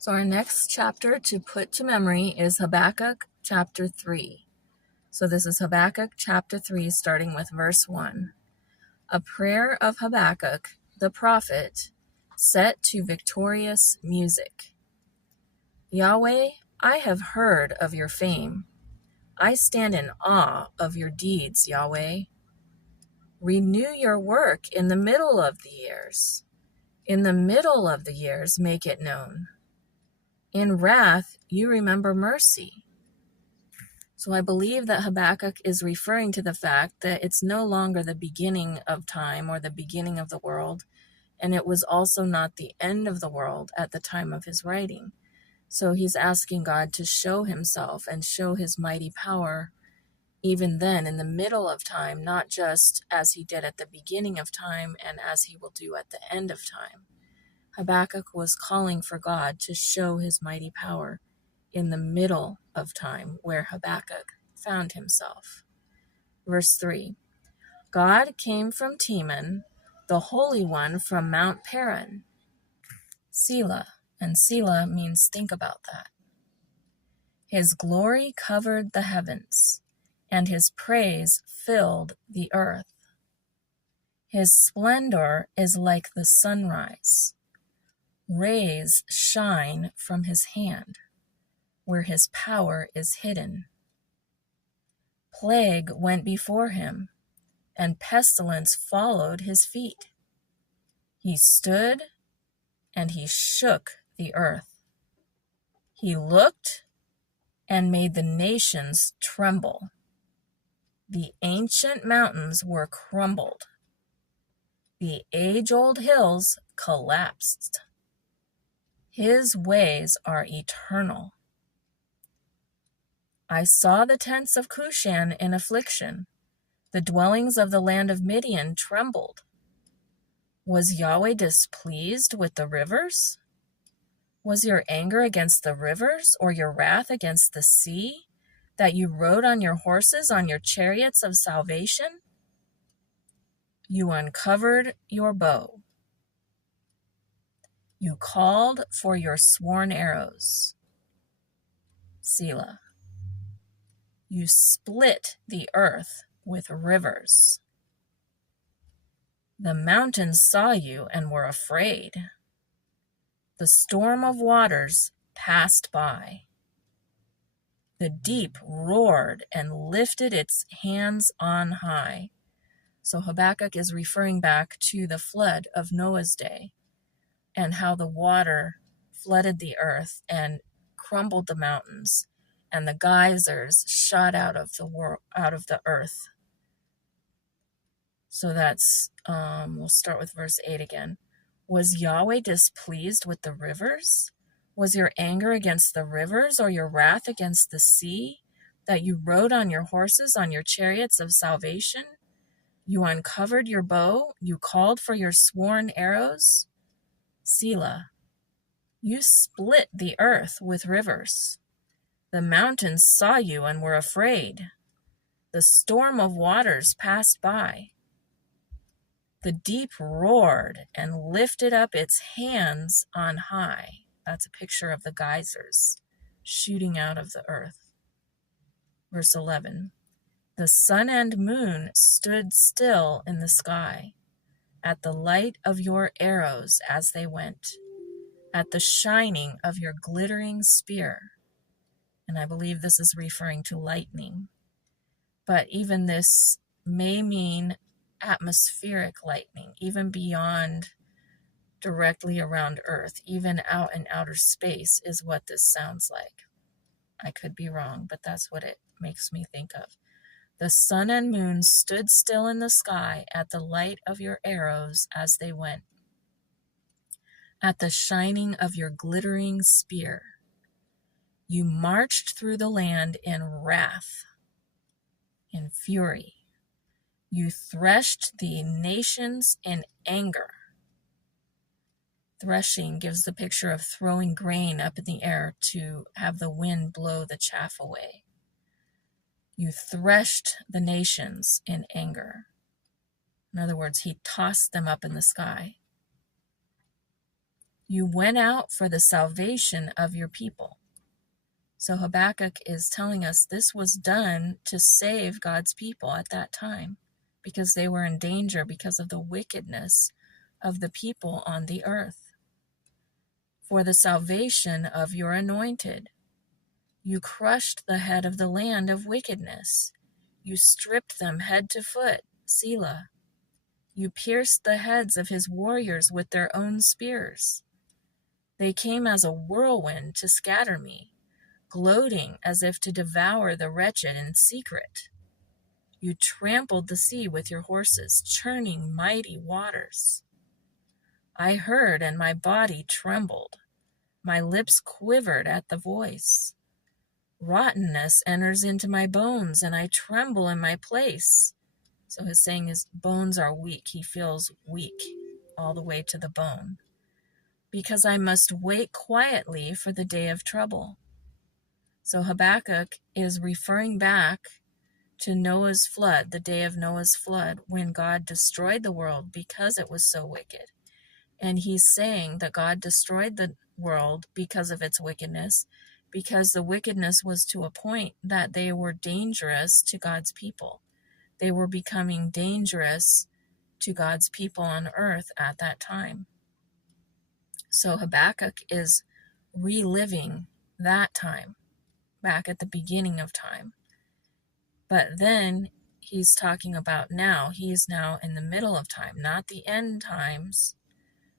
So our next chapter to put to memory is Habakkuk chapter 3. So this is Habakkuk chapter 3, starting with verse 1. A prayer of Habakkuk, the prophet, set to victorious music. Yahweh, I have heard of your fame. I stand in awe of your deeds, Yahweh. Renew your work in the middle of the years. In the middle of the years, make it known. In wrath, you remember mercy. So I believe that Habakkuk is referring to the fact that it's no longer the beginning of time or the beginning of the world, and it was also not the end of the world at the time of his writing. So he's asking God to show himself and show his mighty power even then in the middle of time, not just as he did at the beginning of time and as he will do at the end of time. Habakkuk was calling for God to show his mighty power in the middle of time where Habakkuk found himself. Verse 3, God came from Teman, the Holy One from Mount Paran. Selah, and Selah means think about that. His glory covered the heavens, and his praise filled the earth. His splendor is like the sunrise. Rays shine from his hand, where his power is hidden. Plague went before him, and pestilence followed his feet. He stood, and he shook the earth. He looked, and made the nations tremble. The ancient mountains were crumbled. The age-old hills collapsed. His ways are eternal. I saw the tents of Cushan in affliction. The dwellings of the land of Midian trembled. Was Yahweh displeased with the rivers? Was your anger against the rivers, or your wrath against the sea, that you rode on your horses, on your chariots of salvation? You uncovered your bow. You called for your sworn arrows. Selah. You split the earth with rivers. The mountains saw you and were afraid. The storm of waters passed by. The deep roared and lifted its hands on high. So Habakkuk is referring back to the flood of Noah's day and how the water flooded the earth and crumbled the mountains, and the geysers shot out of the earth. So that's, we'll start with verse 8 again. Was Yahweh displeased with the rivers? Was your anger against the rivers, or your wrath against the sea, that you rode on your horses, on your chariots of salvation? You uncovered your bow, you called for your sworn arrows? Selah. You split the earth with rivers. The mountains saw you and were afraid. The storm of waters passed by. The deep roared and lifted up its hands on high. That's a picture of the geysers shooting out of the earth. Verse 11. The sun and moon stood still in the sky, at the light of your arrows as they went, at the shining of your glittering spear. And I believe this is referring to lightning. But even this may mean atmospheric lightning, even beyond directly around Earth, even out in outer space is what this sounds like. I could be wrong, but that's what it makes me think of. The sun and moon stood still in the sky at the light of your arrows as they went, at the shining of your glittering spear. You marched through the land in wrath, in fury. You threshed the nations in anger. Threshing gives the picture of throwing grain up in the air to have the wind blow the chaff away. You threshed the nations in anger. In other words, he tossed them up in the sky. You went out for the salvation of your people. So Habakkuk is telling us this was done to save God's people at that time, because they were in danger because of the wickedness of the people on the earth. For the salvation of your anointed. You crushed the head of the land of wickedness. You stripped them head to foot, Selah. You pierced the heads of his warriors with their own spears. They came as a whirlwind to scatter me, gloating as if to devour the wretched in secret. You trampled the sea with your horses, churning mighty waters. I heard, and my body trembled. My lips quivered at the voice. Rottenness enters into my bones, and I tremble in my place. So his saying his bones are weak. He feels weak all the way to the bone. Because I must wait quietly for the day of trouble. So Habakkuk is referring back to Noah's flood, the day of Noah's flood, when God destroyed the world because it was so wicked. And he's saying that God destroyed the world because of its wickedness, because the wickedness was to a point that they were dangerous to God's people. They were becoming dangerous to God's people on earth at that time. So Habakkuk is reliving that time, back at the beginning of time. But then he's talking about now. He's now in the middle of time, not the end times,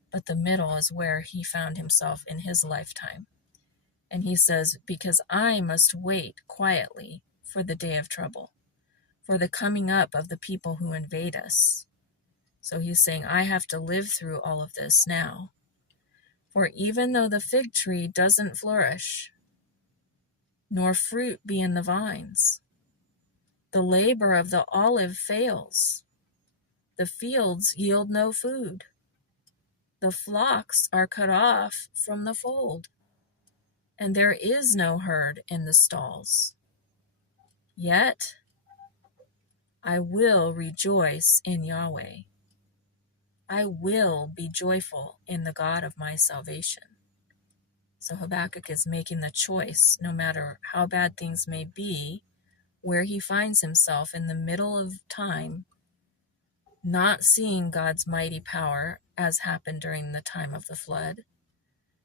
but the middle is where he found himself in his lifetime. And he says, because I must wait quietly for the day of trouble, for the coming up of the people who invade us. So he's saying, I have to live through all of this now. For even though the fig tree doesn't flourish, nor fruit be in the vines, the labor of the olive fails, the fields yield no food, the flocks are cut off from the fold, and there is no herd in the stalls. Yet I will rejoice in Yahweh. I will be joyful in the God of my salvation. So Habakkuk is making the choice, no matter how bad things may be, where he finds himself in the middle of time, not seeing God's mighty power as happened during the time of the flood,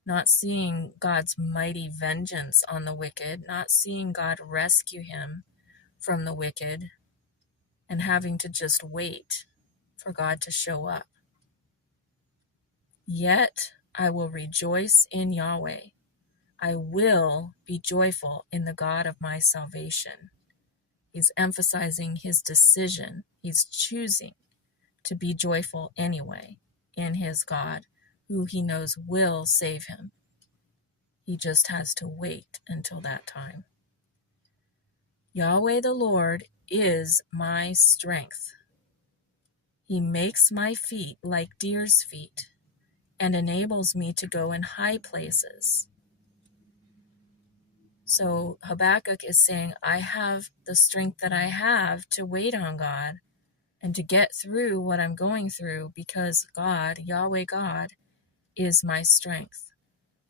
not seeing God's mighty vengeance on the wicked, not seeing God rescue him from the wicked, and having to just wait for God to show up. Yet I will rejoice in Yahweh. I will be joyful in the God of my salvation. He's emphasizing his decision. He's choosing to be joyful anyway in his God, who he knows will save him. He just has to wait until that time. Yahweh the Lord is my strength. He makes my feet like deer's feet and enables me to go in high places. So Habakkuk is saying, I have the strength that I have to wait on God and to get through what I'm going through because God, Yahweh God, is my strength.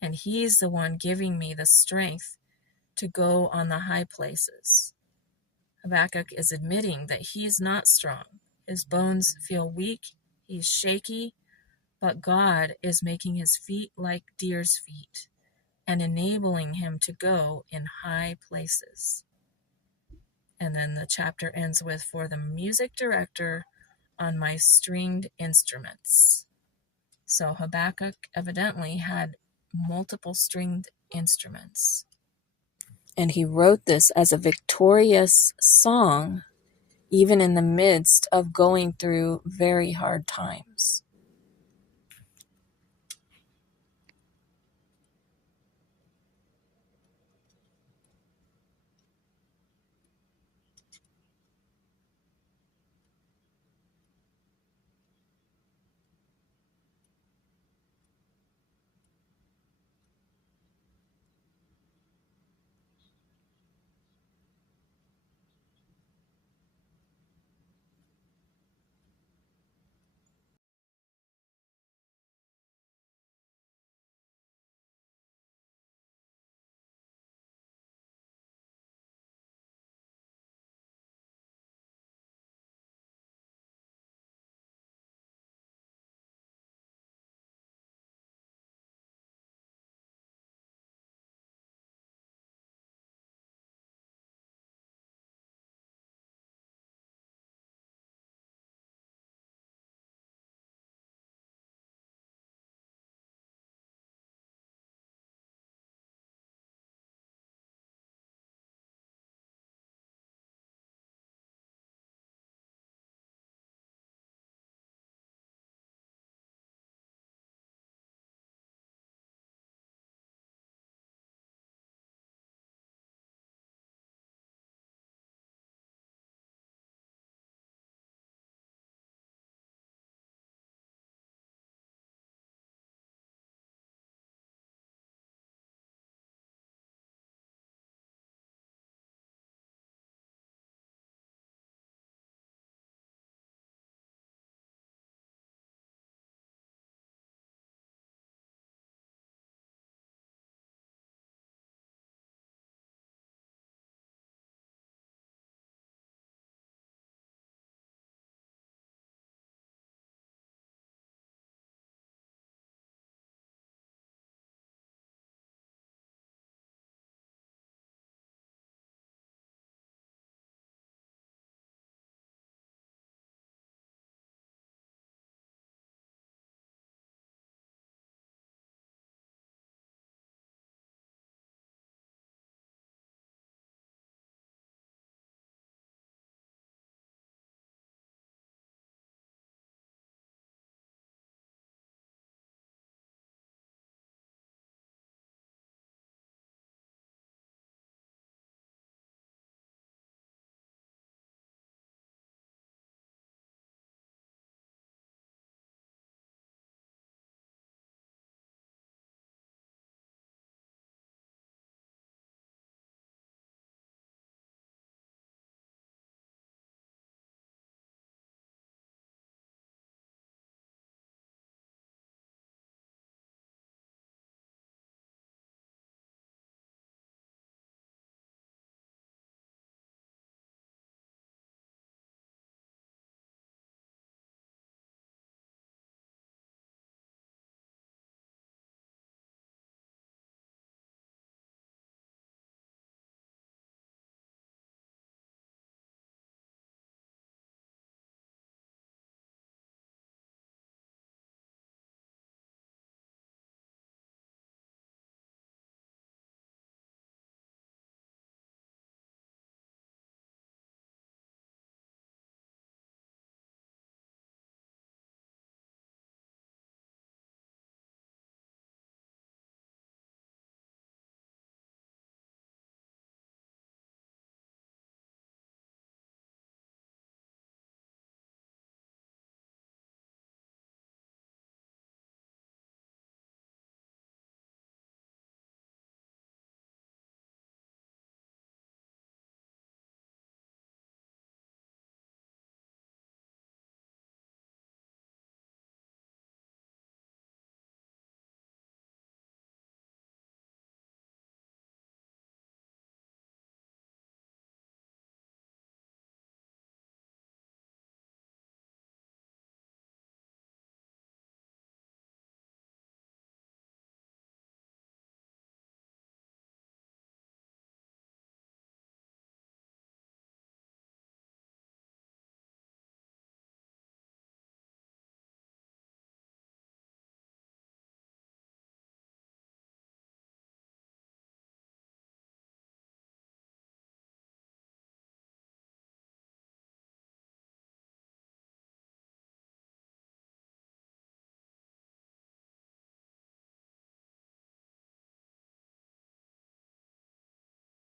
And he's the one giving me the strength to go on the high places. Habakkuk is admitting that he's not strong. His bones feel weak, he's shaky, but God is making his feet like deer's feet and enabling him to go in high places. And then the chapter ends with, for the music director on my stringed instruments. So Habakkuk evidently had multiple stringed instruments. And he wrote this as a victorious song, even in the midst of going through very hard times.